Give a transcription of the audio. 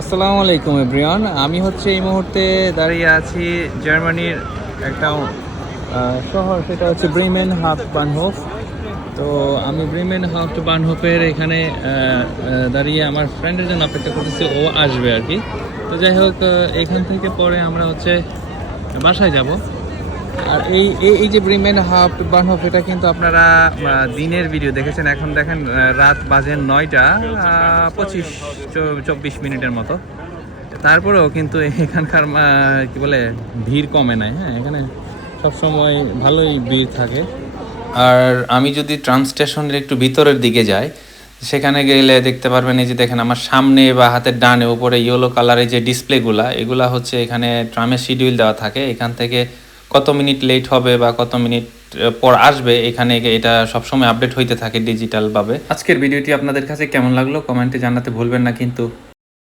আসসালামু আলাইকুম এব্রিয়ান আমি হচ্ছে এই মুহূর্তে দাঁড়িয়ে আছি জার্মানির একটা শহর, সেটা হচ্ছে ব্রিমেন হাফ বানহোফ তো আমি ব্রিমেন হাফ বানহোফের এখানে দাঁড়িয়ে আমার ফ্রেন্ডের জন্য অপেক্ষা করতেছি, ও আসবে আর কি। তো যাই হোক এখান থেকে পরে আমরা হচ্ছে বাসায় যাব। আর এই, এই- যে ব্রিমেন হাফ বানহফ এটা কিন্তু আপনারা দিনের ভিডিও দেখেছেন। এখন দেখেন রাত বাজে নয়টা পঁচিশ চব্বিশ মিনিটের মতো। তারপরেও কিন্তু এখানকার কি বলে, ভিড় কমে নাই। হ্যাঁ এখানে সবসময় ভালোই ভিড় থাকে। আর আমি যদি ট্রাম স্টেশনের একটু ভিতরের দিকে যাই, সেখানে গেলে দেখতে পারবেন এই যে দেখেন, আমার সামনে বা হাতের ডানে উপরে ইয়েলো কালারের যে ডিসপ্লেগুলা এগুলা হচ্ছে এখানে ট্রামের শিডিউল দেওয়া থাকে। এখান থেকে কত মিনিট লেট হবে বা কত মিনিট পর আসবে, এখানে এটা সবসময় আপডেট হইতে থাকে ডিজিটালভাবে আজকের ভিডিওটি আপনাদের কাছে কেমন লাগল? কমেন্টে জানাতে ভুলবেন না কিন্তু।